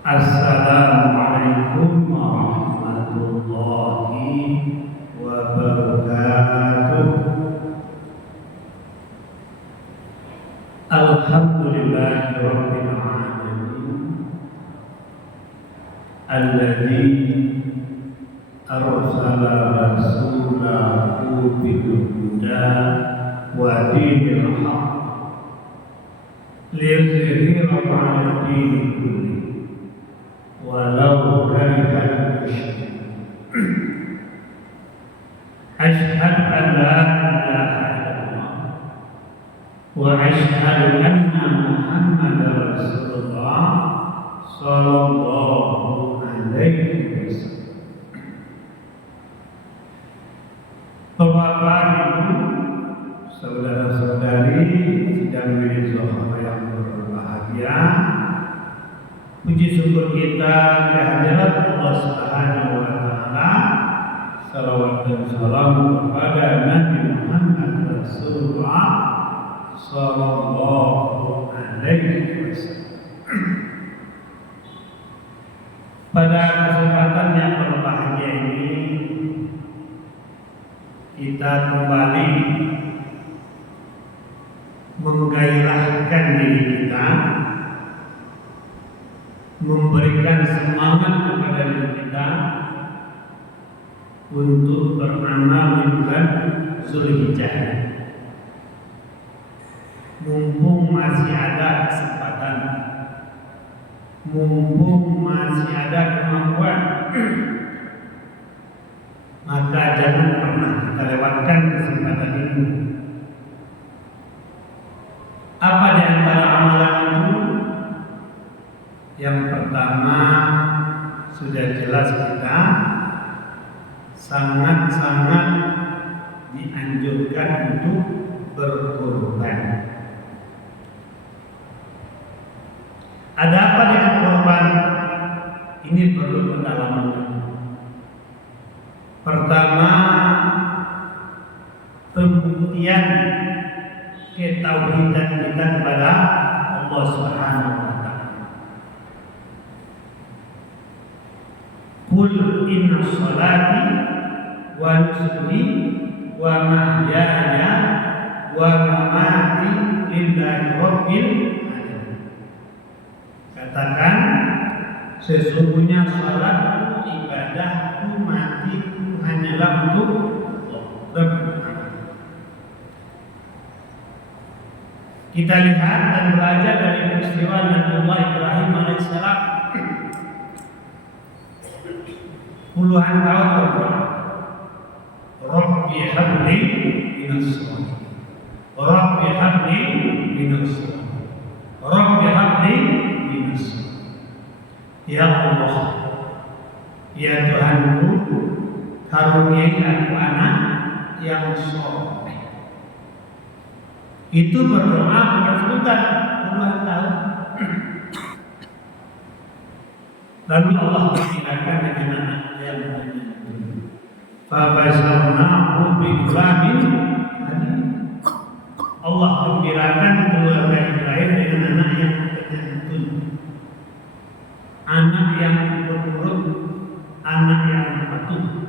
Assalamualaikum warahmatullahi wabarakatuh. Alhamdulillahirabbil alamin. Alladzi arsala rasulahu bil huda wa dinil haqq liyuzhirahu 'ala dini kulli walau karihal musyrikun. Asyhadu an la ilaha illallah wa asyhadu anna Muhammadar Rasulullah sallallahu alaihi wasallam. Bapak Ibu, saudara-saudari sidang majelis ulama yang berbahagia, puji syukur kita kehadirat Allah Subhanahu wa taala. Salawat dan salam kepada Nabi Muhammad Rasulullah sallallahu alaihi wasallam. Pada kesempatan yang berbahagia ini kita kembali menggairahkan diri kita, memberikan semangat kepada diri kita untuk beramal di bulan Zulhijjah. Mumpung masih ada kesempatan, mumpung masih ada kemampuan, maka jangan pernah kita lewatkan kesempatan ini. Apa di antara amalan itu? Yang pertama, sudah jelas kita sangat-sangat dianjurkan untuk berkorban. Ada apa dengan korban? Ini perlu pendalaman. Pertama, pembuktian ketauhidan kita kepada Allah Subhanahu wa taala. Qul inna sholati wa nusuki wa mahyaya wa mamati lillahi rabbil alamin. Katakan, sesungguhnya salatku, ibadahku, matiku hanyalah untuk Allah. Kita lihat dan belajar dari peristiwa Nabiullah Ibrahim alaihissalam. Puluhan tahun berdoa, Rabbi habli minas sholihin, Rabbi habli minas sholihin, Rabbi habli minas sholihin. Ya Allah, ya Tuhanku, karuniai aku anak yang soleh. Itu berdoa bukan sebentar, puluhan tahun. Lalu Allah memperkirakan dengan anak yang menyatu. Fabasharnahu bighulamin halim. Allah memperkirakan keluarga Ibrahim dengan anak yang menyatu, anak yang penurut, anak yang patuh.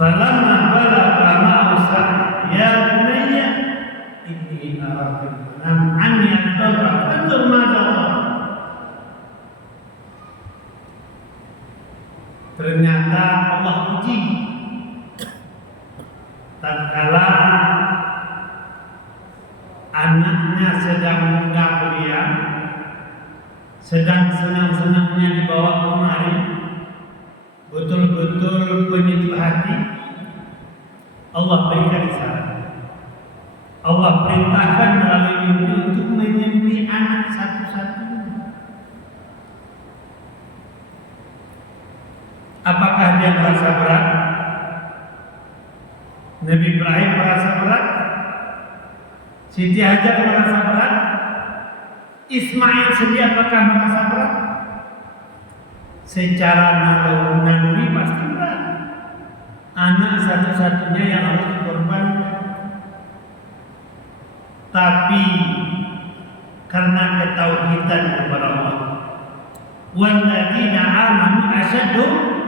Falamma balagha ma'asa ya bunayya inni ara fil manam anni adbara fanzur madza tara. Ternyata Allah uji tatkala anaknya sedang muda belia, sedang senang-senangnya dibawa kemari, betul-betul penyejuk hati. Allah berikan isyarat. Allah perintahkan melalui mimpi untuk menyembelih anak satu-satu. Apakah dia merasa berat? Nabi Ibrahim merasa berat? Siti Hajar merasa berat? Ismail sendiri apakah merasa berat? Secara naluri pasti berat. Anak satu-satunya yang harus dikorbankan. tapi karena ketauhidan kepada Allah. Walladzina amanu asyaddu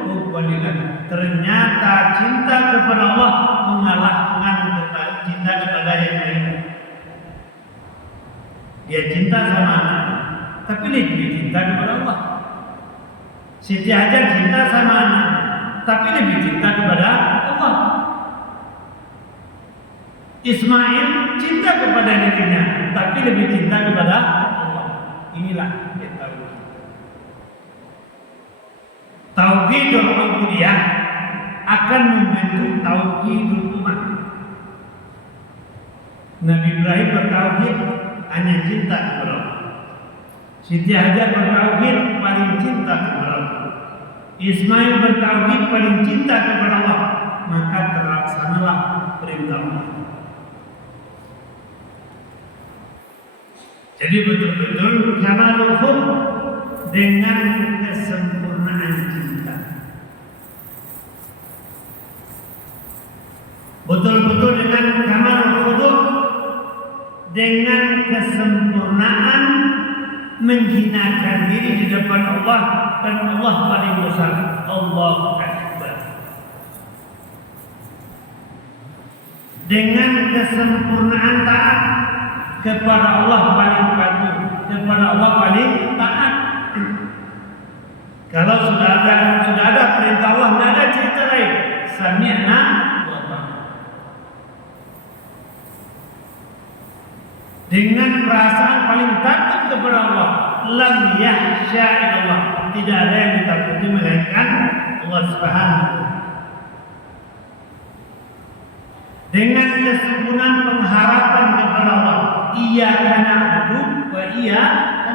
hubban lillah. Ternyata cinta kepada Allah mengalahkan cinta kepada yang lain. Dia cinta sama anak, tapi lebih cinta kepada Allah. Siti Hajar cinta sama anak, tapi lebih cinta kepada Allah. Ismail cinta kepada dirinya, tapi lebih cinta kepada Allah. Inilah tauhid. Tauhidul ubudiyah akan membentuk tauhidul umat. Nabi Ibrahim bertauhid hanya cinta kepada Allah. Siti Hajar bertauhid paling cinta kepada Allah. Ismail bertauhid paling cinta kepada Allah. Maka terlaksanalah perintah Allah. Jadi betul-betul kamalul hub dengan kesempurnaan cinta. Betul-betul dengan kamalul hudud dengan kesempurnaan menghinakan diri di depan Allah dan Allah paling besar. Allahu Akbar. Dengan kesempurnaan taat kepada Allah paling patuh, kepada Allah paling taat. Kalau sudah ada perintah Allah, tidak ada cerita lain. Sami'na wa ta'ana. Dengan perasaan paling takut kepada Allah, lam yahsya illallah. Tidak ada yang ditakuti melainkan Allah Subhanahu. Dengan kesempurnaan pengharapan kepada Allah, iyyaka na'budu wa iyyaka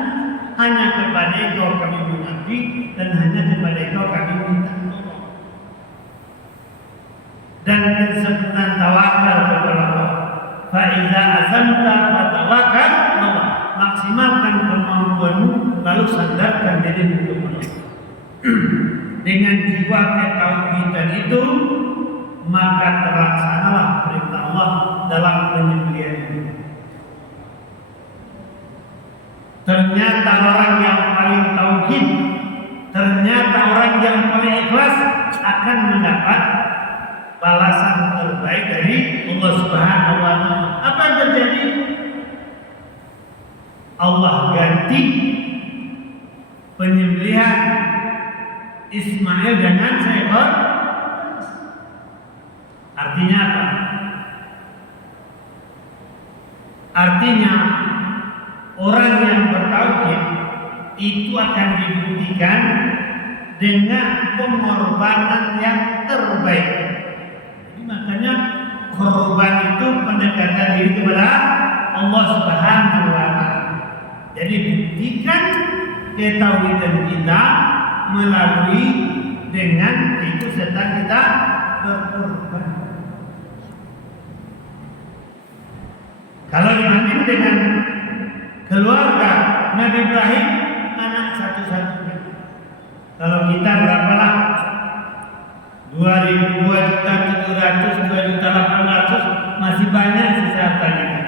hanya kepada Engkau kami mengabdi dan hanya kepada Engkau kami minta tolong. Dan kesempurnaan tawakal kepada Allah. Fa iza azamta fatawakkal Allah. Maksimalkan kemampuanmu lalu sandarkan dirimu kepada Allah. Dengan jiwa ketauhidan itu maka terlaksanalah perintah Allah dalam penyembelihan ini. Ternyata orang yang paling tauhid, ternyata orang yang paling ikhlas akan mendapat balasan terbaik dari Allah Subhanahu wa taala. Apa yang terjadi? Allah ganti penyembelihan Ismail dengan seekor. Artinya apa? Artinya orang yang bertauhid itu akan dibuktikan dengan pengorbanan yang terbaik. Jadi makanya korban itu pendekatan diri kepada Allah Subhanahu wa taala. Jadi buktikan ketauhidan kita melalui dengan itu serta kita berkorban. Kalau dibanding dengan keluarga Nabi Ibrahim, anak satu-satunya. Kalau kita berapalah 2.700.000, 2.800.000 masih banyak sisa hartanya.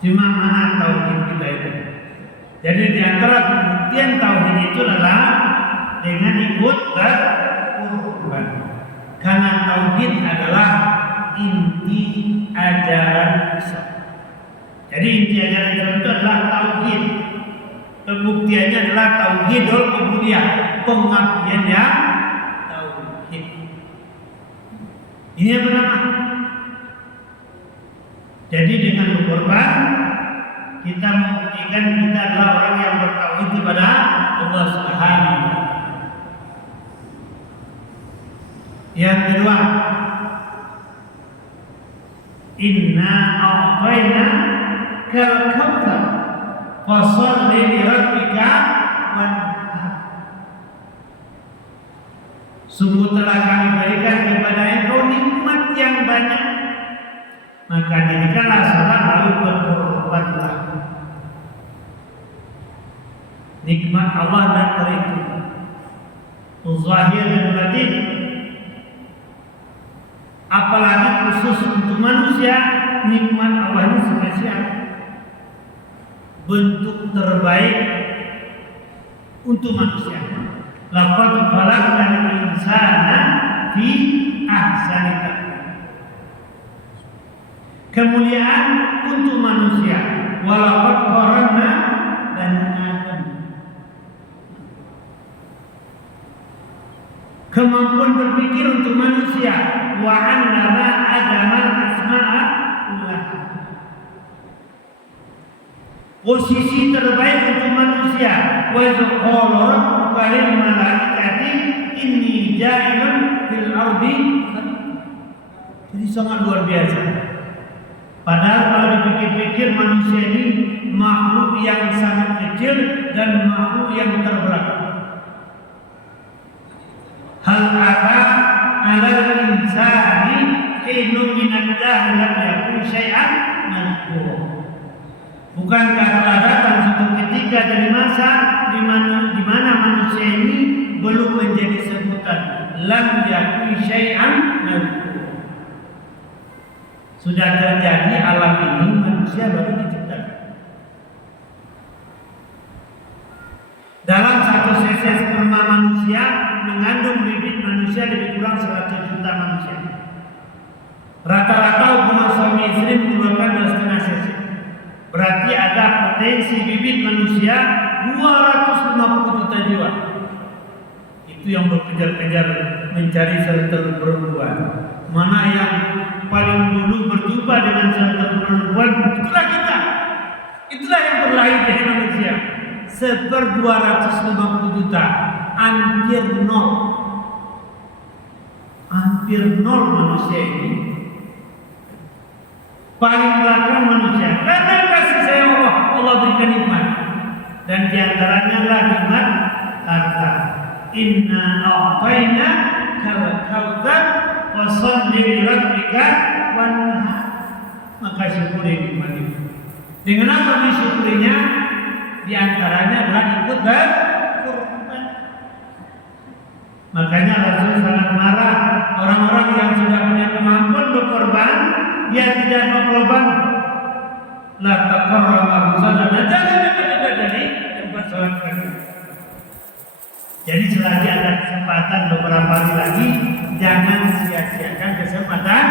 Cuma mana tauhid kita itu. Jadi di antara pembuktian tauhid itu adalah dengan ikut berkorban. Karena tauhid adalah inti ajaran Islam. Jadi inti ajaran Islam itu adalah tauhid. Pembuktiannya adalah tauhidul ubudiyah, pengabdian yang tauhid. Ini yang pertama. Jadi dengan berkorban kita membuktikan kita adalah orang yang bertauhid kepada Allah Subhanahu wa taala. Yang kedua, inna a'tayna kal kautsar fasholli li rabbika wanhar. Sungguh telah kami berikan kepada engkau nikmat yang banyak, maka dirikanlah salat lalu berkorbanlah. Nikmat Allah dan terhitung zahir dan batin. Apalagi khusus untuk manusia nikmat Allah ini spesial. Bentuk terbaik untuk manusia. Laqad khalaqnal insana fi ahsani taqwim. Kemuliaan untuk manusia. Walaqad karramna bani Adam. Kemampuan berpikir untuk manusia. Wa 'allama Adama al-asma'a kullaha. Posisi terbaik untuk manusia. Wa qala rabbuka lil malaikati inni ja'ilun fil ardi. Jadi sangat luar biasa. Padahal kalau dipikir-pikir manusia ini makhluk yang sangat kecil dan makhluk yang terbelakang. Hal ata 'alal insani hinun minad dahr lam yakun syai'an madhkura. Bukankah telah datang suatu ketika dari masa di mana manusia ini belum menjadi sebutan, lam yakun syai'an madhkura. Sudah terjadi alam ini, manusia baru diciptakan. Dalam satu cc sperma manusia mengandung bibit manusia lebih kurang 100 juta manusia. Rata-rata hubungan suami istri mengeluarkan 2,5 cc. Berarti ada potensi bibit manusia 250 juta jiwa. Itu yang berkejar-kejar mencari sel-sel perempuan. Mana yang paling dulu berjumpa dengan sel-sel perempuan, itulah kita. Itulah yang terlahir dari manusia. 1/250 juta, hampir nol. Hampir nol manusia ini. Paling belakang manusia. Karena kasih sayang Allah, Allah berikan nikmat. Dan diantaranya lah nikmat harta. Inna a'tayna kal kautsar fasholli li rabbika wanhar. Maka syukuri nikmat itu. Dengan apa mensyukurinya? Di antaranya adalah ikut berkorban. Makanya Rasul sangat marah orang-orang yang sudah punya kemampuan berkorban, dia tidak berkorban. La taqarraba bisalana, jangan dekat-dekat dari tempat sholat kami. Jadi selagi ada kesempatan beberapa hari lagi, jangan sia-siakan kesempatan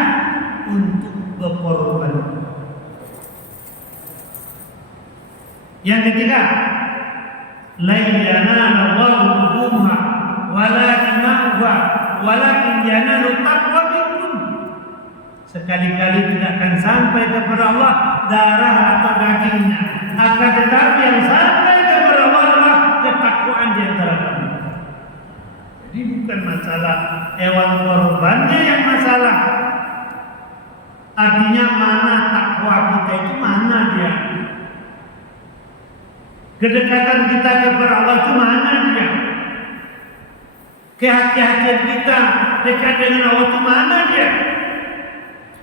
untuk berkorban. Yang ketiga, la yanalullahu luhumha wala dima'uha walakin yanalu taqwa minkum. Sekali-kali tidak akan sampai kepada Allah darah atau dagingnya, akan tetapi yang sampai kepada Allah adalah ketakwaan di antara kamu. Jadi bukan masalah hewan korbannya yang masalah. Artinya mana takwa kita itu, mana dia? Kedekatan kita kepada Allah itu mana dia? Kehati-hatian kita dekat dengan Allah itu mana dia?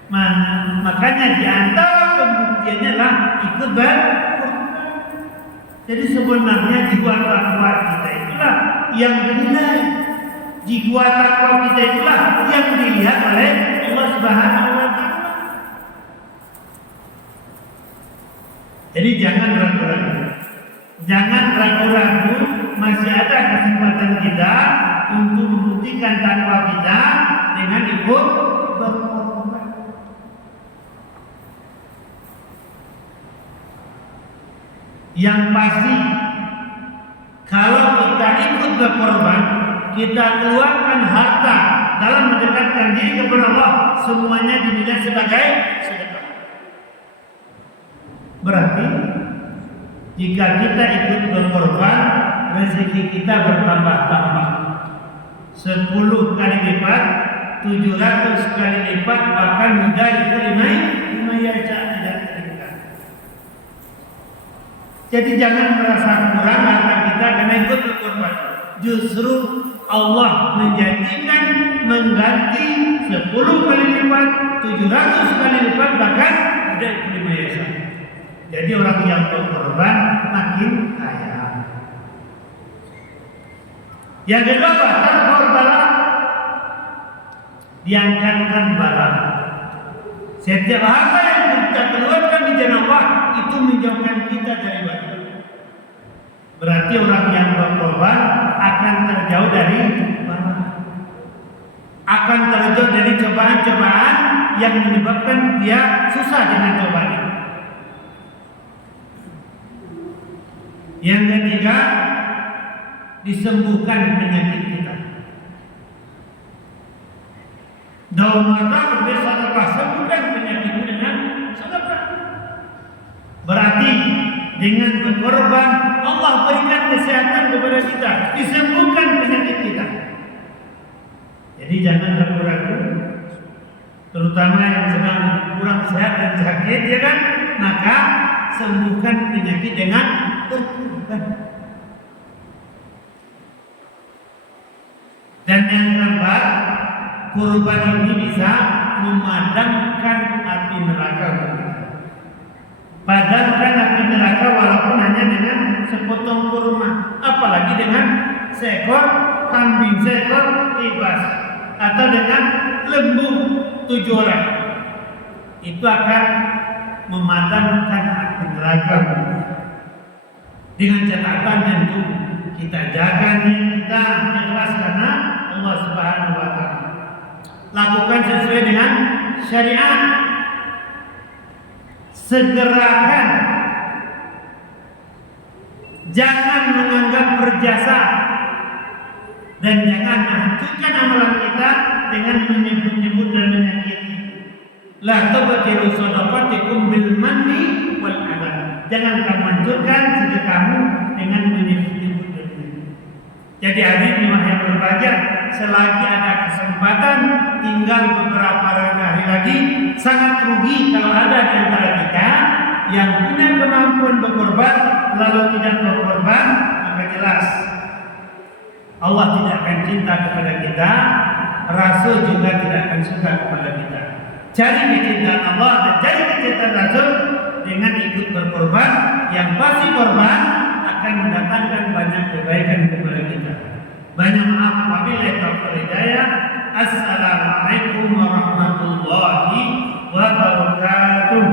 Mana? Makanya di antara pembuktiannya lah ikut berkorban. Jadi sebenarnya jiwa takwa kita itulah yang dinilai. Jiwa takwa kita itulah yang dilihat oleh Allah Subhanahu wa Ta'ala. Jadi jangan ragu-ragu. Jangan ragu-ragu, masih ada kesempatan kita untuk membuktikan takwa kita dengan ikut berkorban. Yang pasti, kalau kita ikut berkorban, kita keluarkan harta dalam mendekatkan diri kepada Allah, semuanya dinilai sebagai sedekah. Berarti jika kita ikut berkorban, rezeki kita bertambah-tambah. 10 kali lipat, 700 kali lipat, bahkan mudah lima yaja tidak terhingga. Jadi jangan merasa kurang harta kita karena ikut berkorban. Justru Allah menjanjikan mengganti 10 kali lipat, 700 kali lipat, bahkan mudah lima yaja. Jadi orang yang berkorban makin kaya. Yang kedua, tarfur bala, diangkatkan bala. Setiap harta yang kita keluarkan di jalan Allah itu menjauhkan kita dari batu. Berarti orang yang berkorban akan terjauh dari marah, akan terjauh dari cobaan-cobaan yang menyebabkan dia susah dengan cobaan itu. Yang ketiga, disembuhkan penyakit kita. Dalam maka bersedekah, sembuhkan penyakitmu dengan sedekah. Berarti dengan berkorban Allah berikan kesehatan kepada kita, disembuhkan penyakit kita. Jadi jangan ragu-ragu, terutama yang sedang kurang sehat dan sakit, ya kan? Maka sembuhkan penyakit dengan berkorban. Dan yang keempat, kurban ini bisa memadamkan api neraka. Padamkan api neraka walaupun hanya dengan sepotong kurma, apalagi dengan seekor kambing, seekor kibas, atau dengan lembu 7 orang. Itu akan memadamkan api neraka. Dengan catatan tentu kita jaga niat kita ikhlas karena Allah Subhanahu wa taala. Lakukan sesuai dengan syariat. Segerakan. Jangan menganggap berjasa dan jangan hancurkan amalan kita dengan menyebut-nyebut dan menyakiti. La tabtilu shadaqatikum bil manni wal adha. Jangan kamu hancurkan sedekahmu dengan menyebut-nyebut dan menyakiti. Jadi hadirin yang berbahagia, selagi ada kesempatan, tinggal beberapa hari lagi, sangat rugi kalau ada di antara kita yang punya kemampuan berkorban lalu tidak berkorban, maka jelas Allah tidak akan cinta kepada kita, Rasul juga tidak akan suka kepada kita. Cari kecintaan Allah dan cari kecintaan Rasul dengan ikut berkorban, yang pasti korban akan mendatangkan banyak kebaikan kepada kita. Banyak maaf wabillahi taufiq hidayah. Assalamualaikum warahmatullahi wabarakatuh.